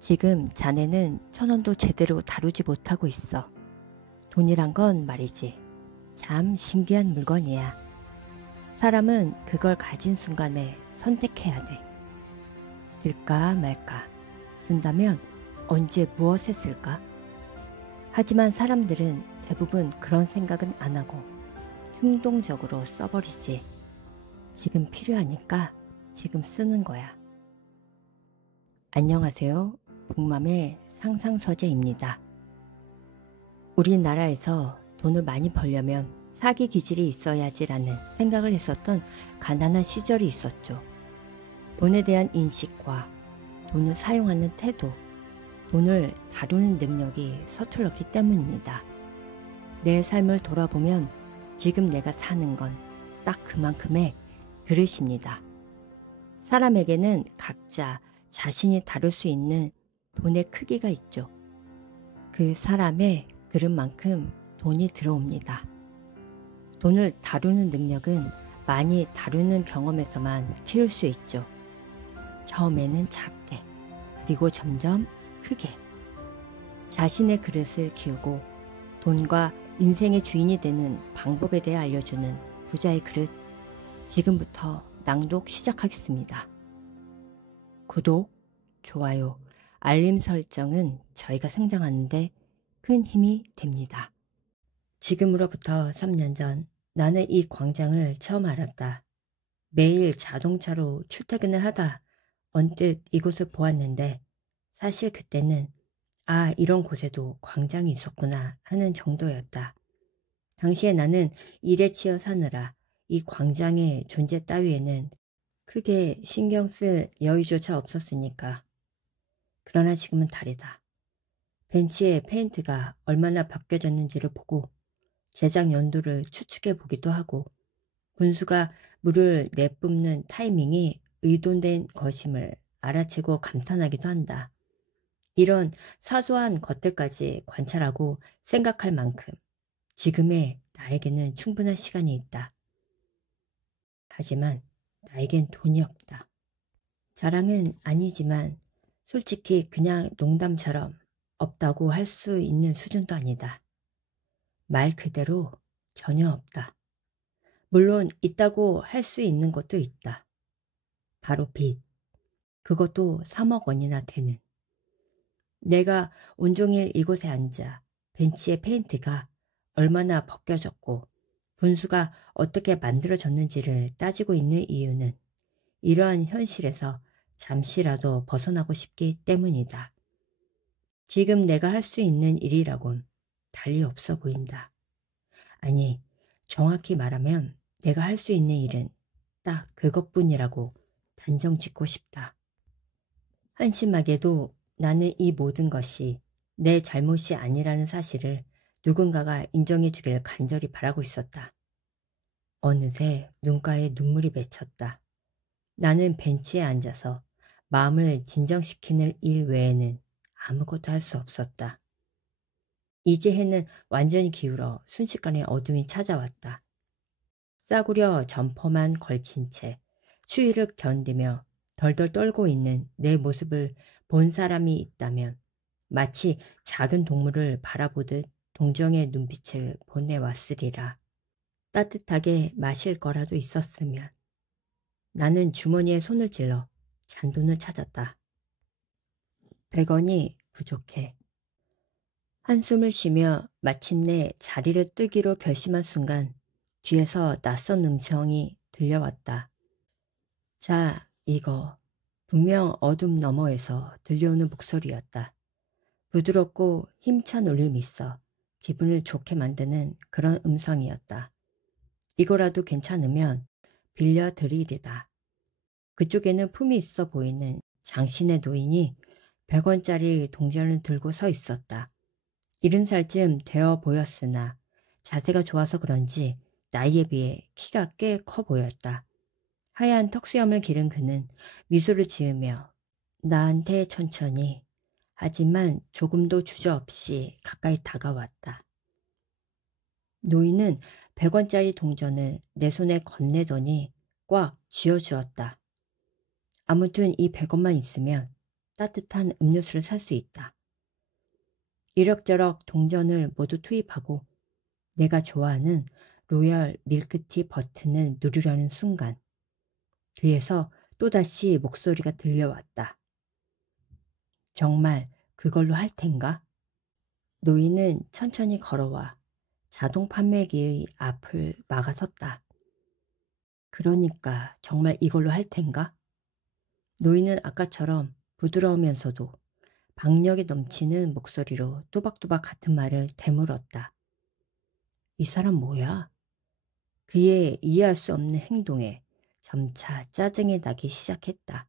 지금 자네는 1,000원도 제대로 다루지 못하고 있어. 돈이란 건 말이지. 참 신기한 물건이야. 사람은 그걸 가진 순간에 선택해야 돼. 쓸까 말까. 쓴다면 언제 무엇에 쓸까? 하지만 사람들은 대부분 그런 생각은 안 하고 충동적으로 써버리지. 지금 필요하니까 지금 쓰는 거야. 안녕하세요. 북맘의 상상서재입니다. 우리나라에서 돈을 많이 벌려면 사기 기질이 있어야지라는 생각을 했었던 가난한 시절이 있었죠. 돈에 대한 인식과 돈을 사용하는 태도, 돈을 다루는 능력이 서툴렀기 때문입니다. 내 삶을 돌아보면 지금 내가 사는 건 딱 그만큼의 그릇입니다. 사람에게는 각자 자신이 다룰 수 있는 돈의 크기가 있죠. 그 사람의 그릇만큼 돈이 들어옵니다. 돈을 다루는 능력은 많이 다루는 경험에서만 키울 수 있죠. 처음에는 작게, 그리고 점점 크게. 자신의 그릇을 키우고 돈과 인생의 주인이 되는 방법에 대해 알려주는 부자의 그릇, 지금부터 낭독 시작하겠습니다. 구독, 좋아요, 알림 설정은 저희가 성장하는데 큰 힘이 됩니다. 지금으로부터 3년 전 나는 이 광장을 처음 알았다. 매일 자동차로 출퇴근을 하다 언뜻 이곳을 보았는데 사실 그때는 이런 곳에도 광장이 있었구나 하는 정도였다. 당시에 나는 일에 치여 사느라 이 광장의 존재 따위에는 크게 신경 쓸 여유조차 없었으니까. 그러나 지금은 다르다. 벤치의 페인트가 얼마나 벗겨졌는지를 보고 제작 연도를 추측해 보기도 하고 분수가 물을 내뿜는 타이밍이 의도된 것임을 알아채고 감탄하기도 한다. 이런 사소한 것들까지 관찰하고 생각할 만큼 지금의 나에게는 충분한 시간이 있다. 하지만 나에겐 돈이 없다. 자랑은 아니지만 솔직히 그냥 농담처럼 없다고 할 수 있는 수준도 아니다. 말 그대로 전혀 없다. 물론 있다고 할 수 있는 것도 있다. 바로 빚. 그것도 3억 원이나 되는. 내가 온종일 이곳에 앉아 벤치의 페인트가 얼마나 벗겨졌고 분수가 어떻게 만들어졌는지를 따지고 있는 이유는 이러한 현실에서 잠시라도 벗어나고 싶기 때문이다. 지금 내가 할 수 있는 일이라곤 달리 없어 보인다. 아니, 정확히 말하면 내가 할 수 있는 일은 딱 그것뿐이라고 단정 짓고 싶다. 한심하게도 나는 이 모든 것이 내 잘못이 아니라는 사실을 누군가가 인정해 주길 간절히 바라고 있었다. 어느새 눈가에 눈물이 맺혔다. 나는 벤치에 앉아서 마음을 진정시키는 일 외에는 아무것도 할 수 없었다. 이제 해는 완전히 기울어 순식간에 어둠이 찾아왔다. 싸구려 점퍼만 걸친 채 추위를 견디며 덜덜 떨고 있는 내 모습을 본 사람이 있다면 마치 작은 동물을 바라보듯 동정의 눈빛을 보내왔으리라. 따뜻하게 마실 거라도 있었으면. 나는 주머니에 손을 찔러 잔돈을 찾았다. 100원이 부족해. 한숨을 쉬며 마침내 자리를 뜨기로 결심한 순간 뒤에서 낯선 음성이 들려왔다. 자, 이거. 분명 어둠 너머에서 들려오는 목소리였다. 부드럽고 힘찬 울림이 있어 기분을 좋게 만드는 그런 음성이었다. 이거라도 괜찮으면 빌려드리리다. 그쪽에는 품이 있어 보이는 장신의 노인이 100원짜리 동전을 들고 서 있었다. 70살쯤 되어 보였으나 자세가 좋아서 그런지 나이에 비해 키가 꽤 커 보였다. 하얀 턱수염을 기른 그는 미소를 지으며 나한테 천천히 하지만 조금도 주저없이 가까이 다가왔다. 노인은 100원짜리 동전을 내 손에 건네더니 꽉 쥐어주었다. 아무튼 이 100원만 있으면 따뜻한 음료수를 살 수 있다. 이럭저럭 동전을 모두 투입하고 내가 좋아하는 로열 밀크티 버튼을 누르려는 순간 뒤에서 또다시 목소리가 들려왔다. 정말 그걸로 할 텐가? 노인은 천천히 걸어와 자동 판매기의 앞을 막아섰다. 그러니까 정말 이걸로 할 텐가? 노인은 아까처럼 부드러우면서도 박력이 넘치는 목소리로 또박또박 같은 말을 되물었다. 이 사람 뭐야? 그의 이해할 수 없는 행동에 점차 짜증이 나기 시작했다.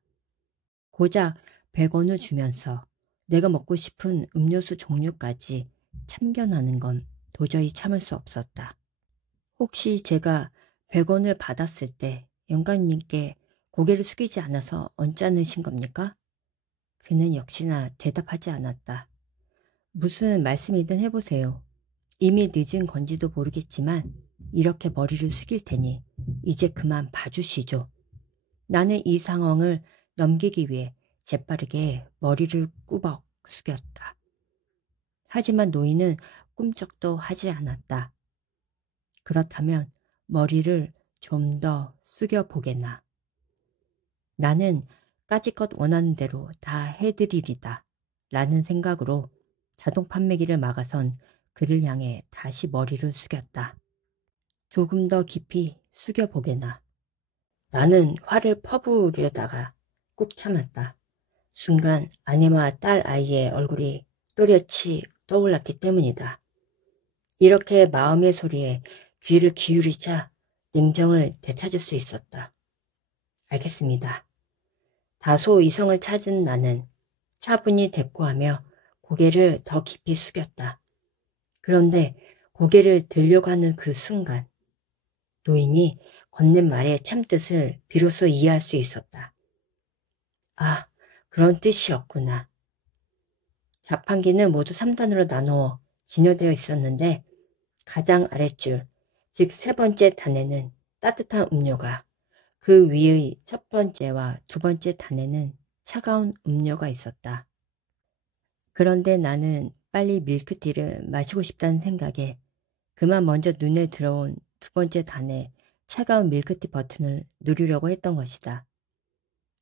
고작 100원을 주면서 내가 먹고 싶은 음료수 종류까지 참견하는 건 도저히 참을 수 없었다. 혹시 제가 100원을 받았을 때 영감님께 고개를 숙이지 않아서 언짢으신 겁니까? 그는 역시나 대답하지 않았다. 무슨 말씀이든 해보세요. 이미 늦은 건지도 모르겠지만 이렇게 머리를 숙일 테니 이제 그만 봐주시죠. 나는 이 상황을 넘기기 위해 재빠르게 머리를 꾸벅 숙였다. 하지만 노인은 꿈쩍도 하지 않았다. 그렇다면 머리를 좀 더 숙여보게나. 나는 까짓것 원하는 대로 다 해드리리다 라는 생각으로 자동 판매기를 막아선 그를 향해 다시 머리를 숙였다. 조금 더 깊이 숙여보게나. 나는 화를 퍼부으려다가 꾹 참았다. 순간 아내와 딸 아이의 얼굴이 또렷이 떠올랐기 때문이다. 이렇게 마음의 소리에 귀를 기울이자 냉정을 되찾을 수 있었다. 알겠습니다. 다소 이성을 찾은 나는 차분히 대꾸하며 고개를 더 깊이 숙였다. 그런데 고개를 들려고 하는 그 순간 노인이 건넨 말의 참뜻을 비로소 이해할 수 있었다. 아, 그런 뜻이었구나. 자판기는 모두 3단으로 나누어 진열되어 있었는데 가장 아랫줄, 즉 3번째 단에는 따뜻한 음료가, 그 위의 첫 번째와 두 번째 단에는 차가운 음료가 있었다. 그런데 나는 빨리 밀크티를 마시고 싶다는 생각에 그만 먼저 눈에 들어온 두 번째 단에 차가운 밀크티 버튼을 누르려고 했던 것이다.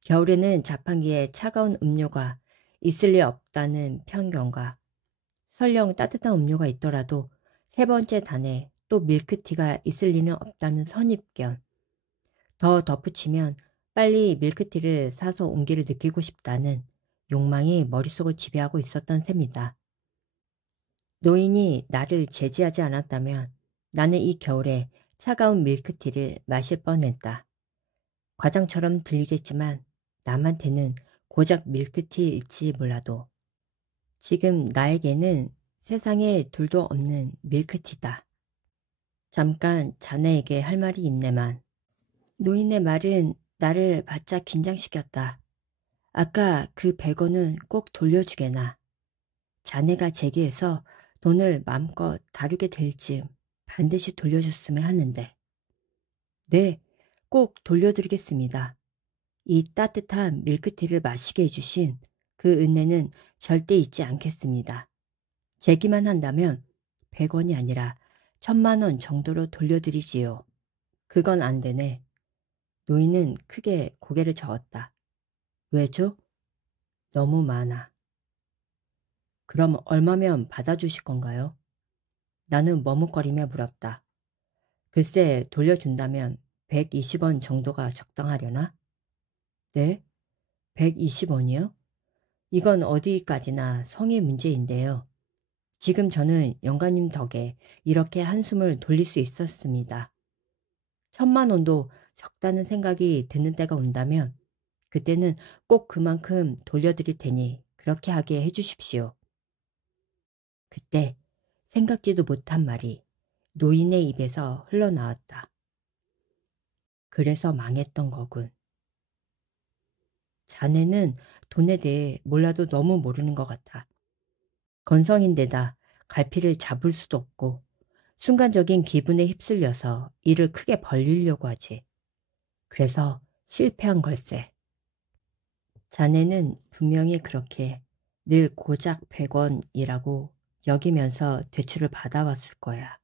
겨울에는 자판기에 차가운 음료가 있을 리 없다는 편견과 설령 따뜻한 음료가 있더라도 세 번째 단에 또 밀크티가 있을 리는 없다는 선입견, 더 덧붙이면 빨리 밀크티를 사서 온기를 느끼고 싶다는 욕망이 머릿속을 지배하고 있었던 셈이다. 노인이 나를 제지하지 않았다면 나는 이 겨울에 차가운 밀크티를 마실 뻔했다. 과장처럼 들리겠지만 남한테는 고작 밀크티일지 몰라도 지금 나에게는 세상에 둘도 없는 밀크티다. 잠깐 자네에게 할 말이 있네만. 노인의 말은 나를 바짝 긴장시켰다. 아까 그 100원은 꼭 돌려주게나. 자네가 제기해서 돈을 마음껏 다루게 될 즈음 반드시 돌려줬으면 하는데. 네, 꼭 돌려드리겠습니다. 이 따뜻한 밀크티를 마시게 해주신 그 은혜는 절대 잊지 않겠습니다. 제기만 한다면 100원이 아니라 1000만 원 정도로 돌려드리지요. 그건 안 되네. 노인은 크게 고개를 저었다. 왜죠? 너무 많아. 그럼 얼마면 받아주실 건가요? 나는 머뭇거리며 물었다. 글쎄 돌려준다면 120원 정도가 적당하려나? 네? 120원이요? 이건 어디까지나 성의 문제인데요. 지금 저는 영감님 덕에 이렇게 한숨을 돌릴 수 있었습니다. 1000만 원도 적다는 생각이 드는 때가 온다면 그때는 꼭 그만큼 돌려드릴 테니 그렇게 하게 해주십시오. 그때 생각지도 못한 말이 노인의 입에서 흘러나왔다. 그래서 망했던 거군. 자네는 돈에 대해 몰라도 너무 모르는 것 같아. 건성인데다 갈피를 잡을 수도 없고 순간적인 기분에 휩쓸려서 일을 크게 벌리려고 하지. 그래서 실패한 걸세. 자네는 분명히 그렇게 늘 고작 100원이라고 여기면서 대출을 받아왔을 거야.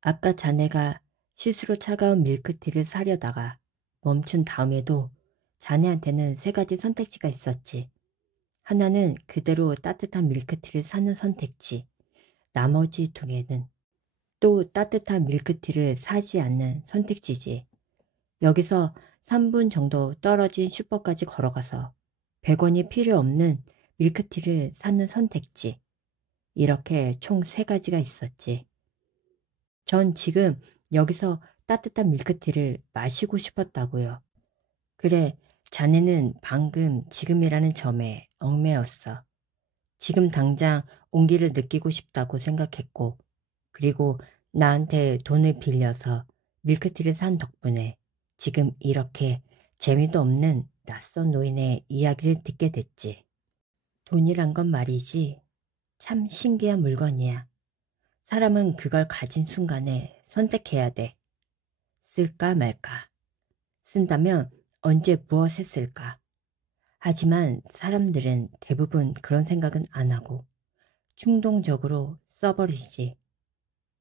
아까 자네가 실수로 차가운 밀크티를 사려다가 멈춘 다음에도 자네한테는 세 가지 선택지가 있었지. 하나는 그대로 따뜻한 밀크티를 사는 선택지, 나머지 두 개는 또 따뜻한 밀크티를 사지 않는 선택지지. 여기서 3분 정도 떨어진 슈퍼까지 걸어가서 100원이 필요 없는 밀크티를 사는 선택지. 이렇게 총 세 가지가 있었지. 전 지금 여기서 따뜻한 밀크티를 마시고 싶었다고요. 그래, 자네는 방금 지금이라는 점에 얽매였어. 지금 당장 온기를 느끼고 싶다고 생각했고, 그리고 나한테 돈을 빌려서 밀크티를 산 덕분에 지금 이렇게 재미도 없는 낯선 노인의 이야기를 듣게 됐지. 돈이란 건 말이지 참 신기한 물건이야. 사람은 그걸 가진 순간에 선택해야 돼. 쓸까 말까. 쓴다면 언제 무엇에 쓸까. 하지만 사람들은 대부분 그런 생각은 안 하고 충동적으로 써버리지.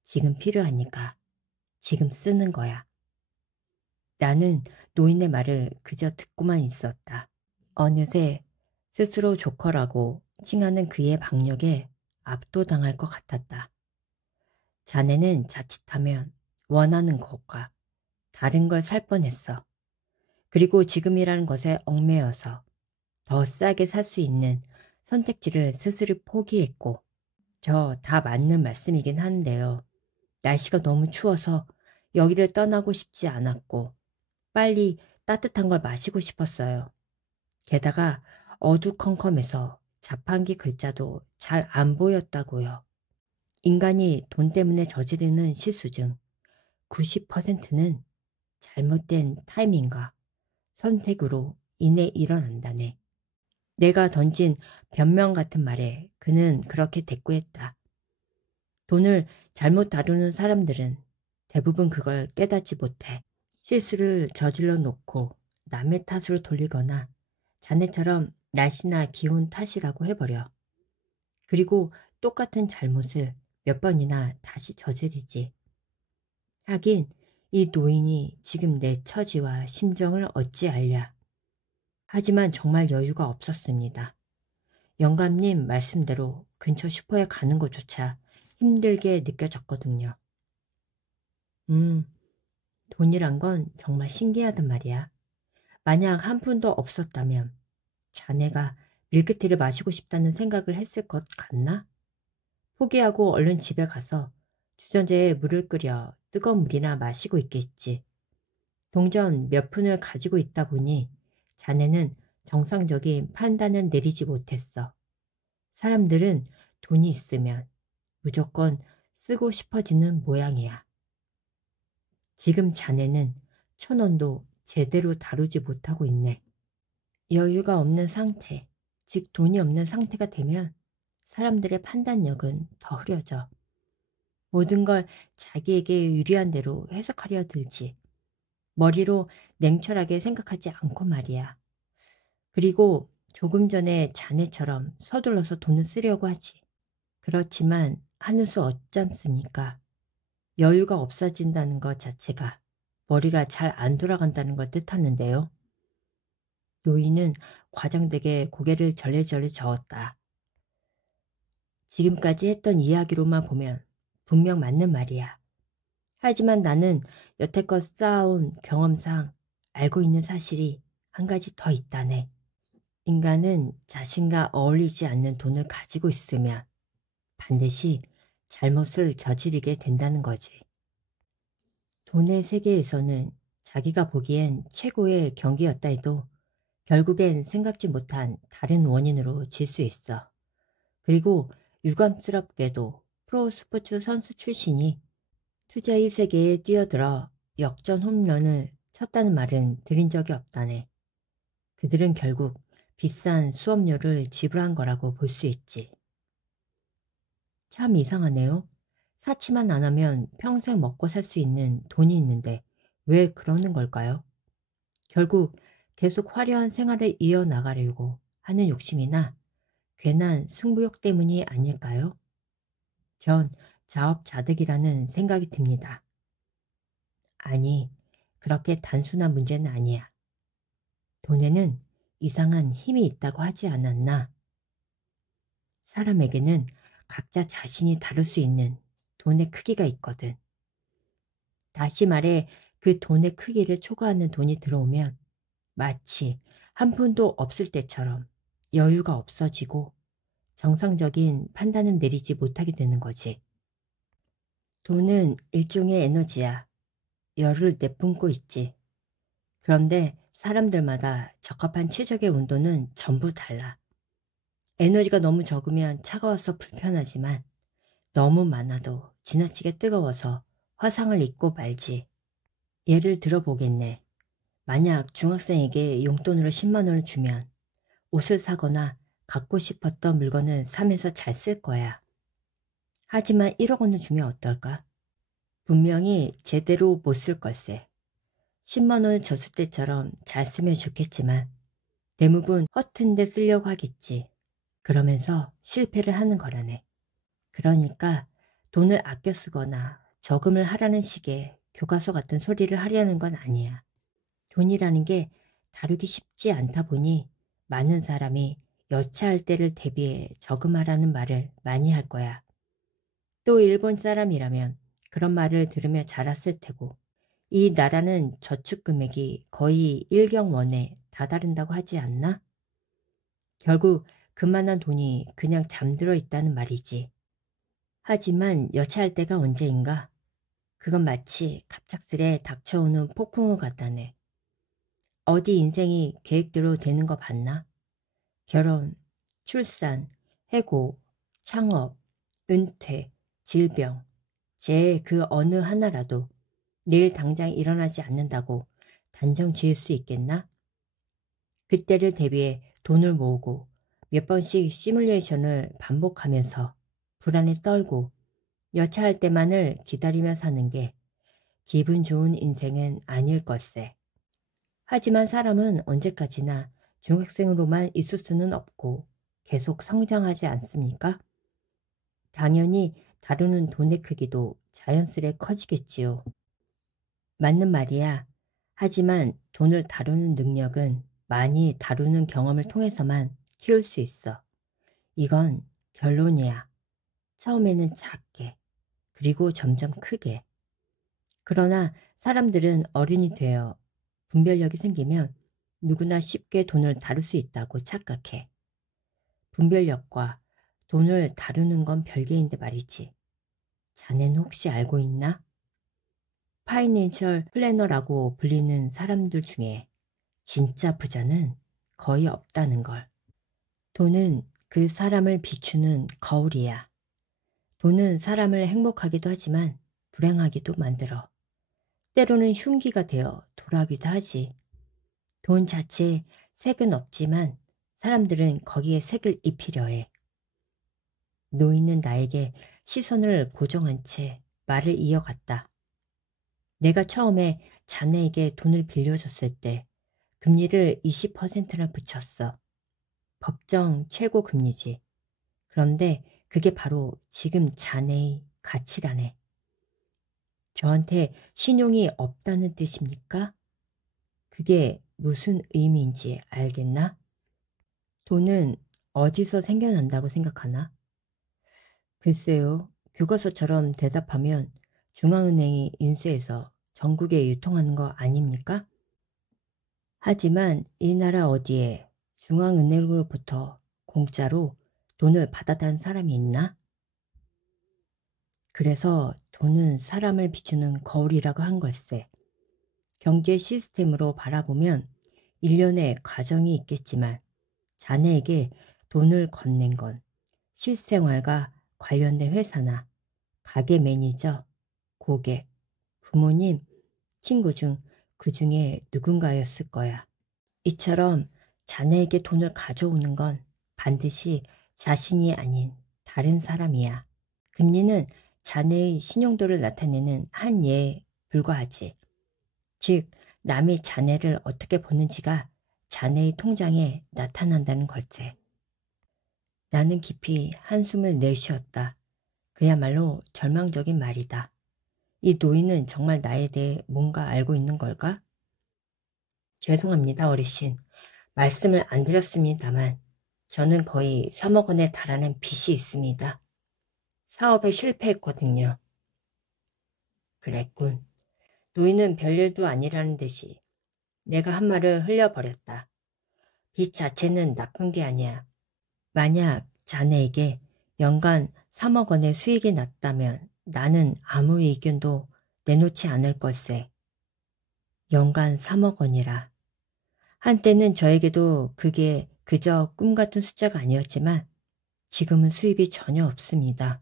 지금 필요하니까 지금 쓰는 거야. 나는 노인의 말을 그저 듣고만 있었다. 어느새 스스로 조커라고 칭하는 그의 박력에 압도당할 것 같았다. 자네는 자칫하면 원하는 것과 다른 걸 살 뻔했어. 그리고 지금이라는 것에 얽매여서 더 싸게 살 수 있는 선택지를 스스로 포기했고, 저 다 맞는 말씀이긴 한데요. 날씨가 너무 추워서 여기를 떠나고 싶지 않았고, 빨리 따뜻한 걸 마시고 싶었어요. 게다가 어두컴컴해서 자판기 글자도 잘 안 보였다고요. 인간이 돈 때문에 저지르는 실수 중 90%는 잘못된 타이밍과 선택으로 인해 일어난다네. 내가 던진 변명 같은 말에 그는 그렇게 대꾸했다. 돈을 잘못 다루는 사람들은 대부분 그걸 깨닫지 못해. 실수를 저질러 놓고 남의 탓으로 돌리거나 자네처럼 날씨나 기온 탓이라고 해버려. 그리고 똑같은 잘못을 몇 번이나 다시 저지르지. 하긴 이 노인이 지금 내 처지와 심정을 어찌 알랴. 하지만 정말 여유가 없었습니다. 영감님 말씀대로 근처 슈퍼에 가는 것조차 힘들게 느껴졌거든요. 돈이란 건 정말 신기하단 말이야. 만약 한 푼도 없었다면 자네가 밀크티를 마시고 싶다는 생각을 했을 것 같나? 포기하고 얼른 집에 가서 주전자에 물을 끓여 뜨거운 물이나 마시고 있겠지. 동전 몇 푼을 가지고 있다 보니 자네는 정상적인 판단은 내리지 못했어. 사람들은 돈이 있으면 무조건 쓰고 싶어지는 모양이야. 지금 자네는 1,000원도 제대로 다루지 못하고 있네. 여유가 없는 상태, 즉 돈이 없는 상태가 되면 사람들의 판단력은 더 흐려져. 모든 걸 자기에게 유리한 대로 해석하려 들지. 머리로 냉철하게 생각하지 않고 말이야. 그리고 조금 전에 자네처럼 서둘러서 돈을 쓰려고 하지. 그렇지만 하는 수 없잖습니까? 여유가 없어진다는 것 자체가 머리가 잘 안 돌아간다는 걸 뜻하는데요. 노인은 과장되게 고개를 절레절레 저었다. 지금까지 했던 이야기로만 보면 분명 맞는 말이야. 하지만 나는 여태껏 쌓아온 경험상 알고 있는 사실이 한 가지 더 있다네. 인간은 자신과 어울리지 않는 돈을 가지고 있으면 반드시 잘못을 저지르게 된다는 거지. 돈의 세계에서는 자기가 보기엔 최고의 경기였다 해도 결국엔 생각지 못한 다른 원인으로 질 수 있어. 그리고 유감스럽게도 프로스포츠 선수 출신이 투자의 세계에 뛰어들어 역전 홈런을 쳤다는 말은 들은 적이 없다네. 그들은 결국 비싼 수업료를 지불한 거라고 볼 수 있지. 참 이상하네요. 사치만 안 하면 평생 먹고 살 수 있는 돈이 있는데 왜 그러는 걸까요? 결국 계속 화려한 생활을 이어나가려고 하는 욕심이나 괜한 승부욕 때문이 아닐까요? 전 자업자득이라는 생각이 듭니다. 아니, 그렇게 단순한 문제는 아니야. 돈에는 이상한 힘이 있다고 하지 않았나? 사람에게는 각자 자신이 다룰 수 있는 돈의 크기가 있거든. 다시 말해, 그 돈의 크기를 초과하는 돈이 들어오면 마치 한 푼도 없을 때처럼 여유가 없어지고 정상적인 판단을 내리지 못하게 되는 거지. 돈은 일종의 에너지야. 열을 내뿜고 있지. 그런데 사람들마다 적합한 최적의 온도는 전부 달라. 에너지가 너무 적으면 차가워서 불편하지만 너무 많아도 지나치게 뜨거워서 화상을 입고 말지. 예를 들어 보겠네. 만약 중학생에게 용돈으로 10만 원을 주면 옷을 사거나 갖고 싶었던 물건을 사면서 잘 쓸 거야. 하지만 1억 원을 주면 어떨까? 분명히 제대로 못 쓸 걸세. 10만 원을 줬을 때처럼 잘 쓰면 좋겠지만 대부분 허튼 데 쓰려고 하겠지. 그러면서 실패를 하는 거라네. 그러니까 돈을 아껴 쓰거나 저금을 하라는 식의 교과서 같은 소리를 하려는 건 아니야. 돈이라는 게 다루기 쉽지 않다 보니 많은 사람이 여차할 때를 대비해 저금하라는 말을 많이 할 거야. 또 일본 사람이라면 그런 말을 들으며 자랐을 테고, 이 나라는 저축 금액이 거의 일경원에 다다른다고 하지 않나? 결국 그만한 돈이 그냥 잠들어 있다는 말이지. 하지만 여차할 때가 언제인가? 그건 마치 갑작스레 닥쳐오는 폭풍우 같다네. 어디 인생이 계획대로 되는 거 봤나? 결혼, 출산, 해고, 창업, 은퇴, 질병, 재해 그 어느 하나라도 내일 당장 일어나지 않는다고 단정 지을 수 있겠나? 그때를 대비해 돈을 모으고 몇 번씩 시뮬레이션을 반복하면서 불안에 떨고 여차할 때만을 기다리며 사는 게 기분 좋은 인생은 아닐 걸세. 하지만 사람은 언제까지나 중학생으로만 있을 수는 없고 계속 성장하지 않습니까? 당연히 다루는 돈의 크기도 자연스레 커지겠지요. 맞는 말이야. 하지만 돈을 다루는 능력은 많이 다루는 경험을 통해서만 키울 수 있어. 이건 결론이야. 처음에는 작게, 그리고 점점 크게. 그러나 사람들은 어른이 되어 분별력이 생기면 누구나 쉽게 돈을 다룰 수 있다고 착각해. 분별력과 돈을 다루는 건 별개인데 말이지. 자넨 혹시 알고 있나? 파이낸셜 플래너라고 불리는 사람들 중에 진짜 부자는 거의 없다는 걸. 돈은 그 사람을 비추는 거울이야. 돈은 사람을 행복하기도 하지만 불행하기도 만들어. 때로는 흉기가 되어 돌아오기도 하지. 돈 자체에 색은 없지만 사람들은 거기에 색을 입히려 해. 노인은 나에게 시선을 고정한 채 말을 이어갔다. 내가 처음에 자네에게 돈을 빌려줬을 때 금리를 20%나 붙였어. 법정 최고 금리지. 그런데 그게 바로 지금 자네의 가치라네. 저한테 신용이 없다는 뜻입니까? 그게 무슨 의미인지 알겠나? 돈은 어디서 생겨난다고 생각하나? 글쎄요, 교과서처럼 대답하면 중앙은행이 인수해서 전국에 유통하는 거 아닙니까? 하지만 이 나라 어디에 중앙은행으로부터 공짜로 돈을 받아단 사람이 있나? 그래서 돈은 사람을 비추는 거울이라고 한 걸세. 경제 시스템으로 바라보면 일련의 과정이 있겠지만 자네에게 돈을 건넨 건 실생활과 관련된 회사나 가게 매니저, 고객, 부모님, 친구 중 그 중에 누군가였을 거야. 이처럼 자네에게 돈을 가져오는 건 반드시 자신이 아닌 다른 사람이야. 금리는 자네의 신용도를 나타내는 한 예에 불과하지. 즉, 남이 자네를 어떻게 보는지가 자네의 통장에 나타난다는 걸세. 나는 깊이 한숨을 내쉬었다. 그야말로 절망적인 말이다. 이 노인은 정말 나에 대해 뭔가 알고 있는 걸까? 죄송합니다, 어르신. 말씀을 안 드렸습니다만 저는 거의 3억 원에 달하는 빚이 있습니다. 사업에 실패했거든요. 그랬군. 노인은 별일도 아니라는 듯이 내가 한 말을 흘려버렸다. 빚 자체는 나쁜 게 아니야. 만약 자네에게 연간 3억 원의 수익이 났다면 나는 아무 의견도 내놓지 않을 걸세. 연간 3억 원이라. 한때는 저에게도 그게 그저 꿈 같은 숫자가 아니었지만 지금은 수입이 전혀 없습니다.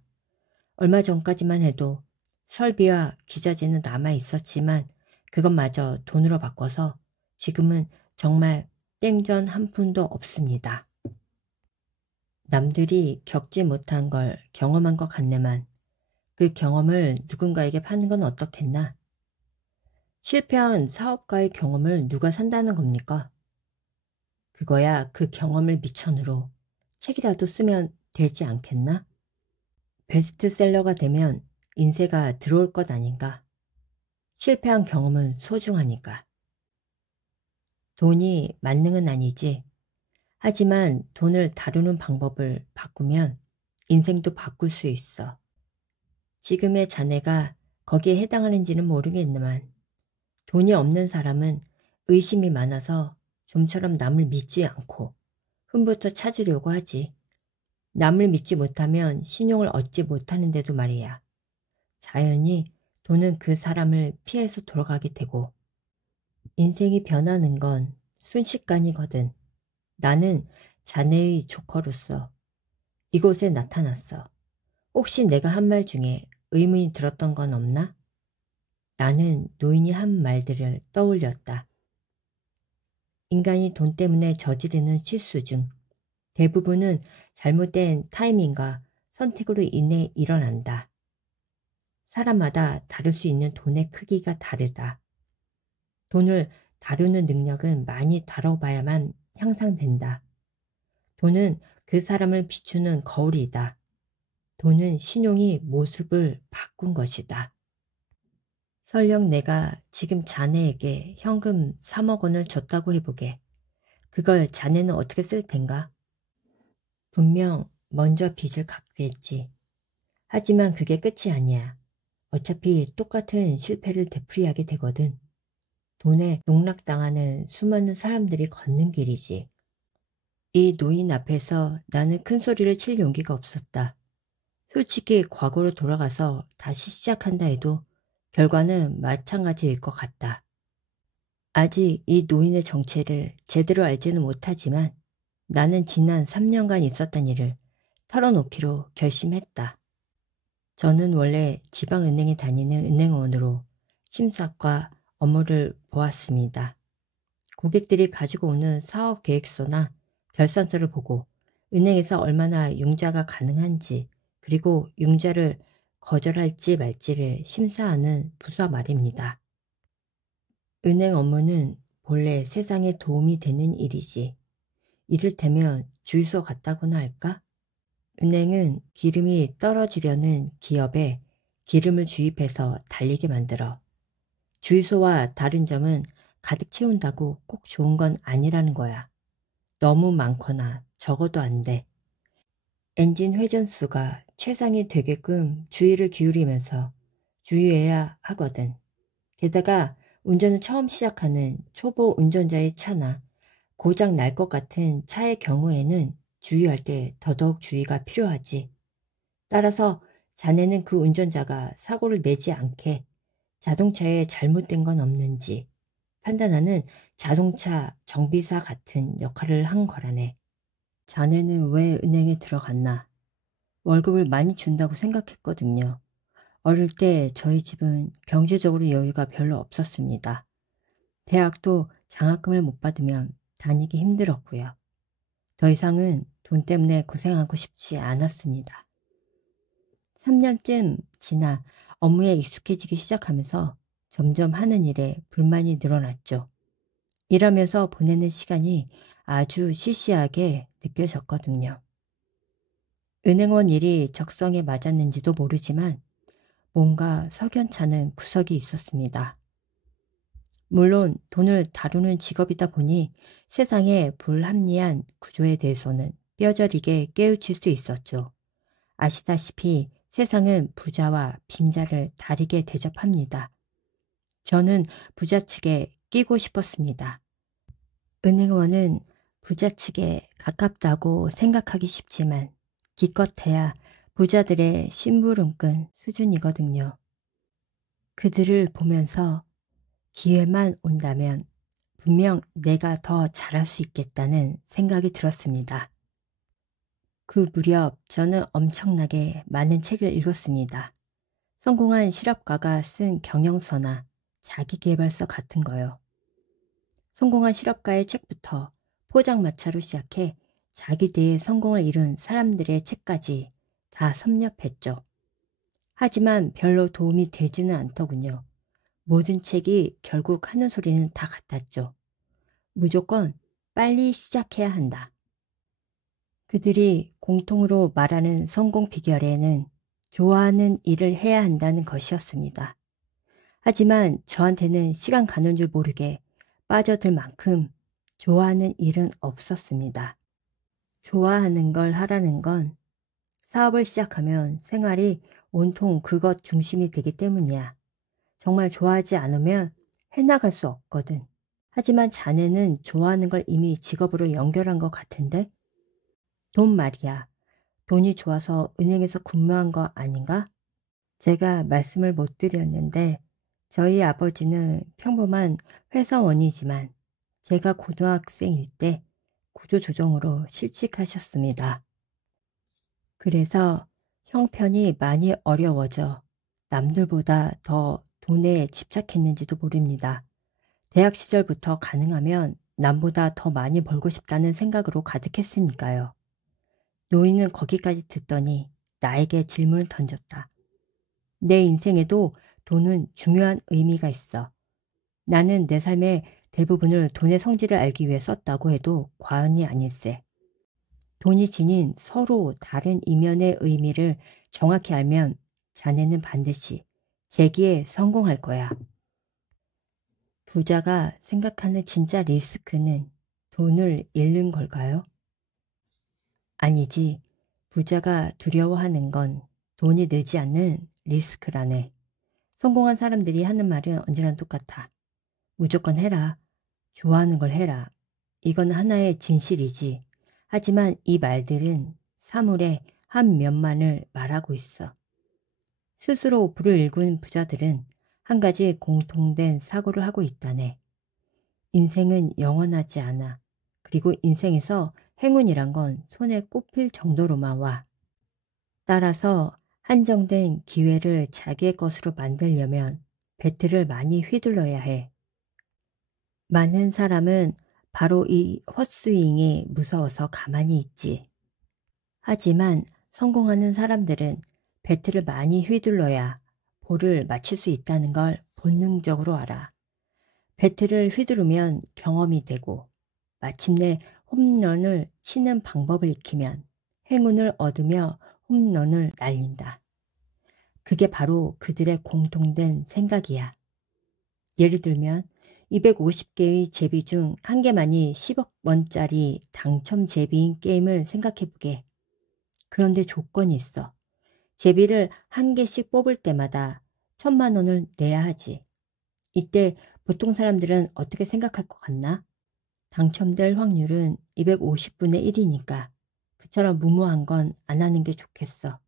얼마 전까지만 해도 설비와 기자재는 남아 있었지만 그것마저 돈으로 바꿔서 지금은 정말 땡전 한 푼도 없습니다. 남들이 겪지 못한 걸 경험한 것 같네만 그 경험을 누군가에게 파는 건 어떻겠나? 실패한 사업가의 경험을 누가 산다는 겁니까? 그거야 그 경험을 미천으로 책이라도 쓰면 되지 않겠나? 베스트셀러가 되면 인세가 들어올 것 아닌가? 실패한 경험은 소중하니까. 돈이 만능은 아니지. 하지만 돈을 다루는 방법을 바꾸면 인생도 바꿀 수 있어. 지금의 자네가 거기에 해당하는지는 모르겠지만 돈이 없는 사람은 의심이 많아서 좀처럼 남을 믿지 않고 흠부터 찾으려고 하지. 남을 믿지 못하면 신용을 얻지 못하는데도 말이야. 자연히 돈은 그 사람을 피해서 돌아가게 되고 인생이 변하는 건 순식간이거든. 나는 자네의 조커로서 이곳에 나타났어. 혹시 내가 한 말 중에 의문이 들었던 건 없나? 나는 노인이 한 말들을 떠올렸다. 인간이 돈 때문에 저지르는 실수 중 대부분은 잘못된 타이밍과 선택으로 인해 일어난다. 사람마다 다룰 수 있는 돈의 크기가 다르다. 돈을 다루는 능력은 많이 다뤄봐야만 향상된다. 돈은 그 사람을 비추는 거울이다. 돈은 신용이 모습을 바꾼 것이다. 설령 내가 지금 자네에게 현금 3억 원을 줬다고 해보게. 그걸 자네는 어떻게 쓸 텐가? 분명 먼저 빚을 갚겠지. 하지만 그게 끝이 아니야. 어차피 똑같은 실패를 되풀이하게 되거든. 돈에 농락당하는 수많은 사람들이 걷는 길이지. 이 노인 앞에서 나는 큰 소리를 칠 용기가 없었다. 솔직히 과거로 돌아가서 다시 시작한다 해도 결과는 마찬가지일 것 같다. 아직 이 노인의 정체를 제대로 알지는 못하지만 나는 지난 3년간 있었던 일을 털어놓기로 결심했다. 저는 원래 지방은행에 다니는 은행원으로 심사과 업무를 보았습니다. 고객들이 가지고 오는 사업 계획서나 결산서를 보고 은행에서 얼마나 융자가 가능한지 그리고 융자를 거절할지 말지를 심사하는 부서 말입니다. 은행 업무는 본래 세상에 도움이 되는 일이지. 이를테면 주유소 같다고나 할까? 은행은 기름이 떨어지려는 기업에 기름을 주입해서 달리게 만들어. 주유소와 다른 점은 가득 채운다고 꼭 좋은 건 아니라는 거야. 너무 많거나 적어도 안 돼. 엔진 회전수가 최상이 되게끔 주의를 기울이면서 주유해야 하거든. 게다가 운전을 처음 시작하는 초보 운전자의 차나 고장 날 것 같은 차의 경우에는 주유할 때 더더욱 주의가 필요하지. 따라서 자네는 그 운전자가 사고를 내지 않게 자동차에 잘못된 건 없는지 판단하는 자동차 정비사 같은 역할을 한 거라네. 자네는 왜 은행에 들어갔나? 월급을 많이 준다고 생각했거든요. 어릴 때 저희 집은 경제적으로 여유가 별로 없었습니다. 대학도 장학금을 못 받으면 다니기 힘들었고요. 더 이상은 돈 때문에 고생하고 싶지 않았습니다. 3년쯤 지나 업무에 익숙해지기 시작하면서 점점 하는 일에 불만이 늘어났죠. 일하면서 보내는 시간이 아주 시시하게 느껴졌거든요. 은행원 일이 적성에 맞았는지도 모르지만 뭔가 석연찮은 구석이 있었습니다. 물론 돈을 다루는 직업이다 보니 세상의 불합리한 구조에 대해서는 뼈저리게 깨우칠 수 있었죠. 아시다시피 세상은 부자와 빈자를 다르게 대접합니다. 저는 부자 측에 끼고 싶었습니다. 은행원은 부자 측에 가깝다고 생각하기 쉽지만 기껏해야 부자들의 심부름꾼 수준이거든요. 그들을 보면서 기회만 온다면 분명 내가 더 잘할 수 있겠다는 생각이 들었습니다. 그 무렵 저는 엄청나게 많은 책을 읽었습니다. 성공한 실업가가 쓴 경영서나 자기계발서 같은 거요. 성공한 실업가의 책부터 포장마차로 시작해 자기대의 성공을 이룬 사람들의 책까지 다 섭렵했죠. 하지만 별로 도움이 되지는 않더군요. 모든 책이 결국 하는 소리는 다 같았죠. 무조건 빨리 시작해야 한다. 그들이 공통으로 말하는 성공 비결에는 좋아하는 일을 해야 한다는 것이었습니다. 하지만 저한테는 시간 가는 줄 모르게 빠져들 만큼 좋아하는 일은 없었습니다. 좋아하는 걸 하라는 건 사업을 시작하면 생활이 온통 그것 중심이 되기 때문이야. 정말 좋아하지 않으면 해나갈 수 없거든. 하지만 자네는 좋아하는 걸 이미 직업으로 연결한 것 같은데? 돈 말이야. 돈이 좋아서 은행에서 근무한 거 아닌가? 제가 말씀을 못 드렸는데 저희 아버지는 평범한 회사원이지만 제가 고등학생일 때 구조조정으로 실직하셨습니다. 그래서 형편이 많이 어려워져 남들보다 더 돈에 집착했는지도 모릅니다. 대학 시절부터 가능하면 남보다 더 많이 벌고 싶다는 생각으로 가득했으니까요. 노인은 거기까지 듣더니 나에게 질문을 던졌다. 내 인생에도 돈은 중요한 의미가 있어. 나는 내 삶의 대부분을 돈의 성질을 알기 위해 썼다고 해도 과언이 아닐세. 돈이 지닌 서로 다른 이면의 의미를 정확히 알면 자네는 반드시 재기에 성공할 거야. 부자가 생각하는 진짜 리스크는 돈을 잃는 걸까요? 아니지. 부자가 두려워하는 건 돈이 늘지 않는 리스크라네. 성공한 사람들이 하는 말은 언제나 똑같아. 무조건 해라. 좋아하는 걸 해라. 이건 하나의 진실이지. 하지만 이 말들은 사물의 한 면만을 말하고 있어. 스스로 부를 일군 부자들은 한 가지 공통된 사고를 하고 있다네. 인생은 영원하지 않아. 그리고 인생에서 행운이란 건 손에 꼽힐 정도로만 와. 따라서 한정된 기회를 자기의 것으로 만들려면 배틀을 많이 휘둘러야 해. 많은 사람은 바로 이 헛스윙이 무서워서 가만히 있지. 하지만 성공하는 사람들은 배틀을 많이 휘둘러야 볼을 맞힐 수 있다는 걸 본능적으로 알아. 배틀을 휘두르면 경험이 되고 마침내 홈런을 치는 방법을 익히면 행운을 얻으며 홈런을 날린다. 그게 바로 그들의 공통된 생각이야. 예를 들면 250개의 제비 중 한 개만이 10억 원짜리 당첨 제비인 게임을 생각해보게. 그런데 조건이 있어. 제비를 한 개씩 뽑을 때마다 1,000만 원을 내야 하지. 이때 보통 사람들은 어떻게 생각할 것 같나? 당첨될 확률은 250분의 1이니까 그처럼 무모한 건 안 하는 게 좋겠어.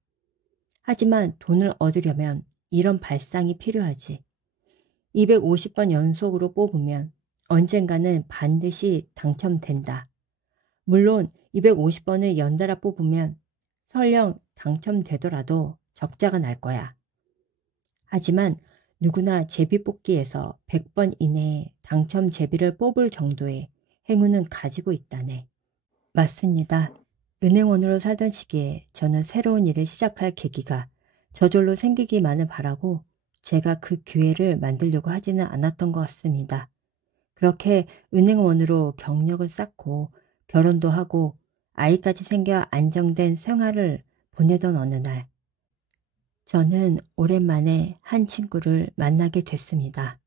하지만 돈을 얻으려면 이런 발상이 필요하지. 250번 연속으로 뽑으면 언젠가는 반드시 당첨된다. 물론 250번을 연달아 뽑으면 설령 당첨되더라도 적자가 날 거야. 하지만 누구나 제비 뽑기에서 100번 이내에 당첨 제비를 뽑을 정도의 행운은 가지고 있다네. 맞습니다. 은행원으로 살던 시기에 저는 새로운 일을 시작할 계기가 저절로 생기기만을 바라고 제가 그 기회를 만들려고 하지는 않았던 것 같습니다. 그렇게 은행원으로 경력을 쌓고 결혼도 하고 아이까지 생겨 안정된 생활을 보내던 어느 날, 저는 오랜만에 한 친구를 만나게 됐습니다.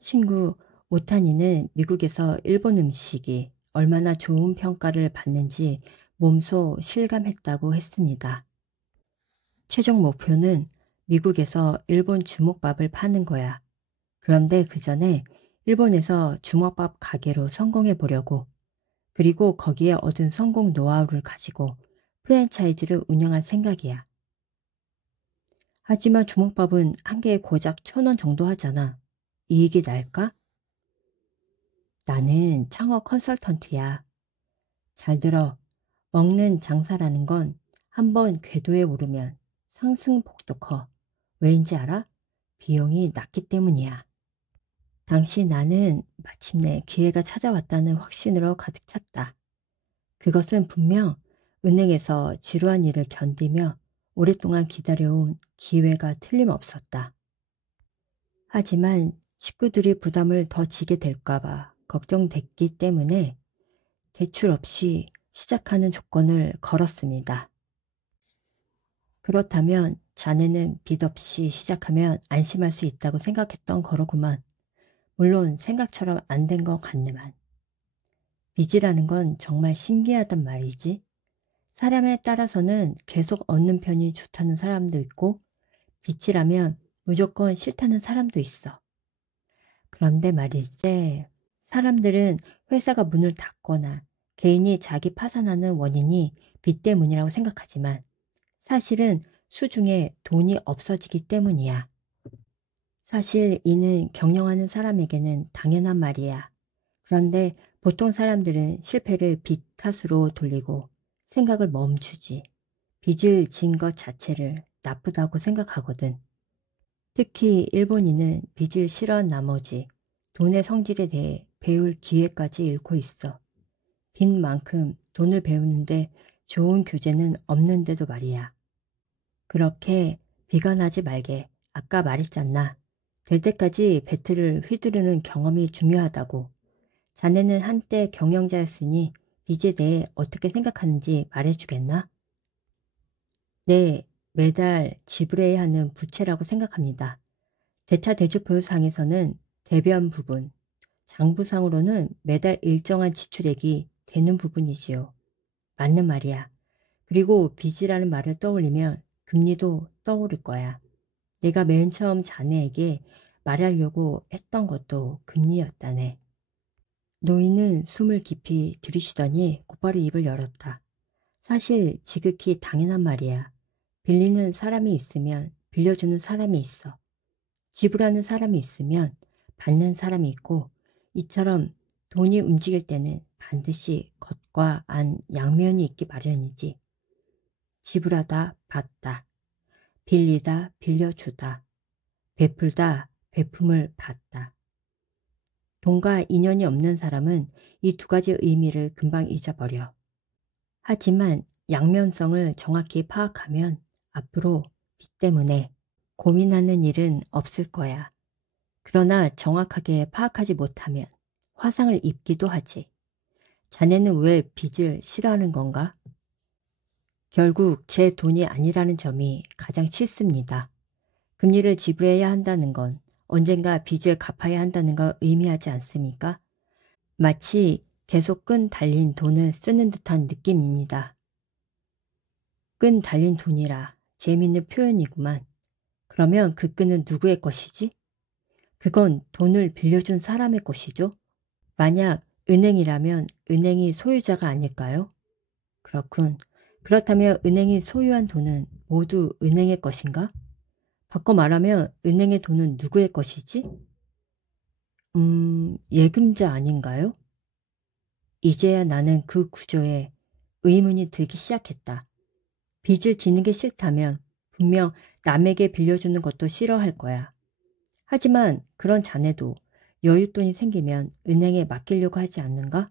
친구 오타니는 미국에서 일본 음식이 얼마나 좋은 평가를 받는지 몸소 실감했다고 했습니다. 최종 목표는 미국에서 일본 주먹밥을 파는 거야. 그런데 그 전에 일본에서 주먹밥 가게로 성공해 보려고, 그리고 거기에 얻은 성공 노하우를 가지고 프랜차이즈를 운영할 생각이야. 하지만 주먹밥은 한 개에 고작 1,000원 정도 하잖아. 이익이 날까? 나는 창업 컨설턴트야. 잘 들어. 먹는 장사라는 건 한번 궤도에 오르면 상승폭도 커. 왜인지 알아? 비용이 낮기 때문이야. 당시 나는 마침내 기회가 찾아왔다는 확신으로 가득 찼다. 그것은 분명 은행에서 지루한 일을 견디며 오랫동안 기다려온 기회가 틀림없었다. 하지만 식구들이 부담을 더 지게 될까봐 걱정됐기 때문에 대출 없이 시작하는 조건을 걸었습니다. 그렇다면 자네는 빚 없이 시작하면 안심할 수 있다고 생각했던 거로구만. 물론 생각처럼 안 된 것 같네만. 빚이라는 건 정말 신기하단 말이지. 사람에 따라서는 계속 얻는 편이 좋다는 사람도 있고 빚이라면 무조건 싫다는 사람도 있어. 그런데 말일세, 사람들은 회사가 문을 닫거나 개인이 자기 파산하는 원인이 빚 때문이라고 생각하지만 사실은 수중에 돈이 없어지기 때문이야. 사실 이는 경영하는 사람에게는 당연한 말이야. 그런데 보통 사람들은 실패를 빚 탓으로 돌리고 생각을 멈추지. 빚을 진 것 자체를 나쁘다고 생각하거든. 특히 일본인은 빚을 싫어한 나머지 돈의 성질에 대해 배울 기회까지 잃고 있어. 빚만큼 돈을 배우는데 좋은 교재는 없는데도 말이야. 그렇게 비관하지 말게. 아까 말했잖아. 될 때까지 배틀을 휘두르는 경험이 중요하다고. 자네는 한때 경영자였으니 빚에 대해 어떻게 생각하는지 말해주겠나? 네, 매달 지불해야 하는 부채라고 생각합니다. 대차대조표상에서는 대변 부분, 장부상으로는 매달 일정한 지출액이 되는 부분이지요. 맞는 말이야. 그리고 빚이라는 말을 떠올리면 금리도 떠오를 거야. 내가 맨 처음 자네에게 말하려고 했던 것도 금리였다네. 노인은 숨을 깊이 들이쉬더니 곧바로 입을 열었다. 사실 지극히 당연한 말이야. 빌리는 사람이 있으면 빌려주는 사람이 있어. 지불하는 사람이 있으면 받는 사람이 있고 이처럼 돈이 움직일 때는 반드시 겉과 안 양면이 있기 마련이지. 지불하다 받다, 빌리다 빌려주다, 베풀다 베품을 받다. 돈과 인연이 없는 사람은 이 두 가지 의미를 금방 잊어버려. 하지만 양면성을 정확히 파악하면 앞으로 빚 때문에 고민하는 일은 없을 거야. 그러나 정확하게 파악하지 못하면 화상을 입기도 하지. 자네는 왜 빚을 싫어하는 건가? 결국 제 돈이 아니라는 점이 가장 싫습니다. 금리를 지불해야 한다는 건 언젠가 빚을 갚아야 한다는 걸 의미하지 않습니까? 마치 계속 끈 달린 돈을 쓰는 듯한 느낌입니다. 끈 달린 돈이라 재미있는 표현이구만. 그러면 그 끈은 누구의 것이지? 그건 돈을 빌려준 사람의 것이죠. 만약 은행이라면 은행이 소유자가 아닐까요? 그렇군. 그렇다면 은행이 소유한 돈은 모두 은행의 것인가? 바꿔 말하면 은행의 돈은 누구의 것이지? 예금자 아닌가요? 이제야 나는 그 구조에 의문이 들기 시작했다. 빚을 지는 게 싫다면 분명 남에게 빌려주는 것도 싫어할 거야. 하지만 그런 자네도 여윳돈이 생기면 은행에 맡기려고 하지 않는가?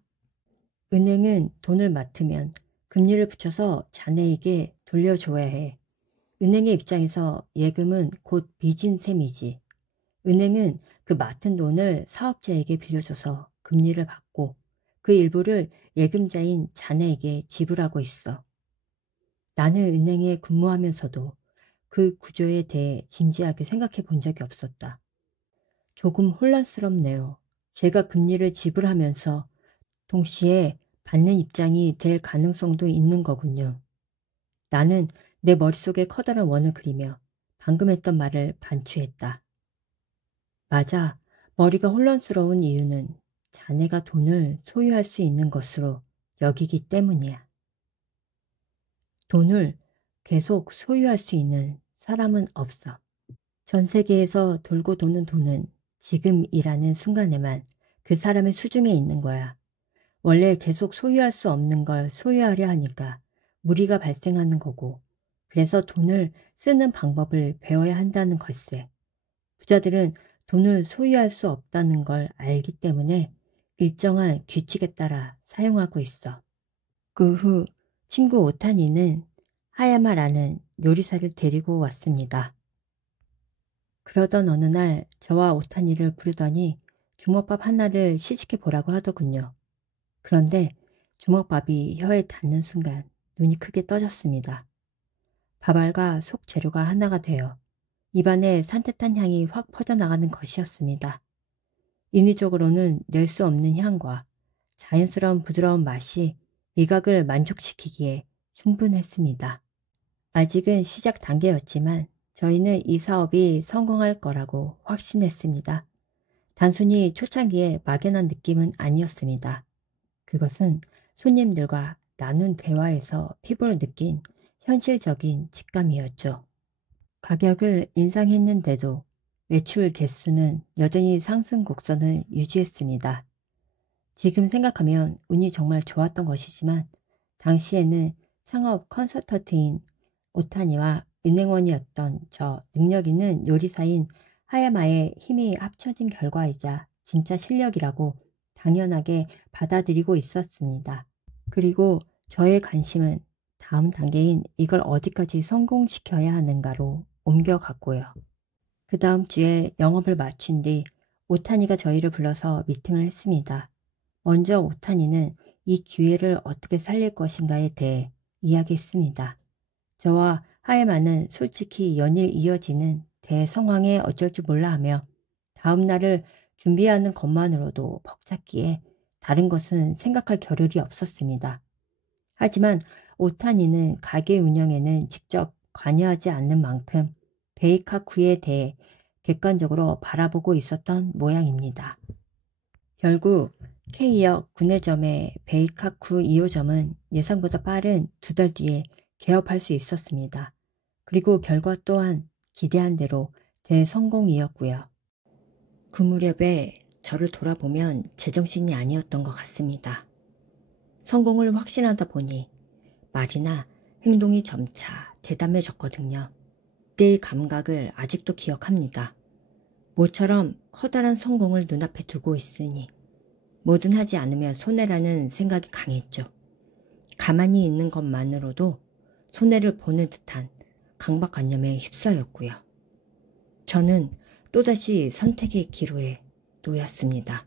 은행은 돈을 맡으면 금리를 붙여서 자네에게 돌려줘야 해. 은행의 입장에서 예금은 곧 빚인 셈이지. 은행은 그 맡은 돈을 사업자에게 빌려줘서 금리를 받고 그 일부를 예금자인 자네에게 지불하고 있어. 나는 은행에 근무하면서도 그 구조에 대해 진지하게 생각해 본 적이 없었다. 조금 혼란스럽네요. 제가 금리를 지불하면서 동시에 받는 입장이 될 가능성도 있는 거군요. 나는 내 머릿속에 커다란 원을 그리며 방금 했던 말을 반추했다. 맞아. 머리가 혼란스러운 이유는 자네가 돈을 소유할 수 있는 것으로 여기기 때문이야. 돈을 계속 소유할 수 있는 사람은 없어. 전 세계에서 돌고 도는 돈은 지금이라는 순간에만 그 사람의 수중에 있는 거야. 원래 계속 소유할 수 없는 걸 소유하려 하니까 무리가 발생하는 거고, 그래서 돈을 쓰는 방법을 배워야 한다는 걸세. 부자들은 돈을 소유할 수 없다는 걸 알기 때문에 일정한 규칙에 따라 사용하고 있어. 그 후 친구 오타니는 하야마라는 요리사를 데리고 왔습니다. 그러던 어느 날 저와 오타니를 부르더니 주먹밥 하나를 시식해 보라고 하더군요. 그런데 주먹밥이 혀에 닿는 순간 눈이 크게 떠졌습니다. 밥알과 속 재료가 하나가 되어 입안에 산뜻한 향이 확 퍼져나가는 것이었습니다. 인위적으로는 낼 수 없는 향과 자연스러운 부드러운 맛이 미각을 만족시키기에 충분했습니다. 아직은 시작 단계였지만 저희는 이 사업이 성공할 거라고 확신했습니다. 단순히 초창기에 막연한 느낌은 아니었습니다. 그것은 손님들과 나눈 대화에서 피부로 느낀 현실적인 직감이었죠. 가격을 인상했는데도 매출 개수는 여전히 상승 곡선을 유지했습니다. 지금 생각하면 운이 정말 좋았던 것이지만 당시에는 창업 컨설턴트인 오타니와 은행원이었던 저 능력 있는 요리사인 하야마의 힘이 합쳐진 결과이자 진짜 실력이라고 당연하게 받아들이고 있었습니다. 그리고 저의 관심은 다음 단계인 이걸 어디까지 성공시켜야 하는가로 옮겨갔고요. 그 다음 주에 영업을 마친 뒤 오타니가 저희를 불러서 미팅을 했습니다. 먼저 오타니는 이 기회를 어떻게 살릴 것인가에 대해 이야기했습니다. 저와 하야마는 솔직히 연일 이어지는 대성황에 어쩔 줄 몰라 하며 다음 날을 준비하는 것만으로도 벅찼기에 다른 것은 생각할 겨를이 없었습니다. 하지만 오타니는 가게 운영에는 직접 관여하지 않는 만큼 베이카쿠에 대해 객관적으로 바라보고 있었던 모양입니다. 결국 K역 구내점의 베이카쿠 2호점은 예상보다 빠른 2달 뒤에 개업할 수 있었습니다. 그리고 결과 또한 기대한 대로 대성공이었고요. 그 무렵에 저를 돌아보면 제정신이 아니었던 것 같습니다. 성공을 확신하다 보니 말이나 행동이 점차 대담해졌거든요. 그때의 감각을 아직도 기억합니다. 모처럼 커다란 성공을 눈앞에 두고 있으니 뭐든 하지 않으면 손해라는 생각이 강했죠. 가만히 있는 것만으로도 손해를 보는 듯한 강박관념에 휩싸였고요. 저는 또다시 선택의 기로에 놓였습니다.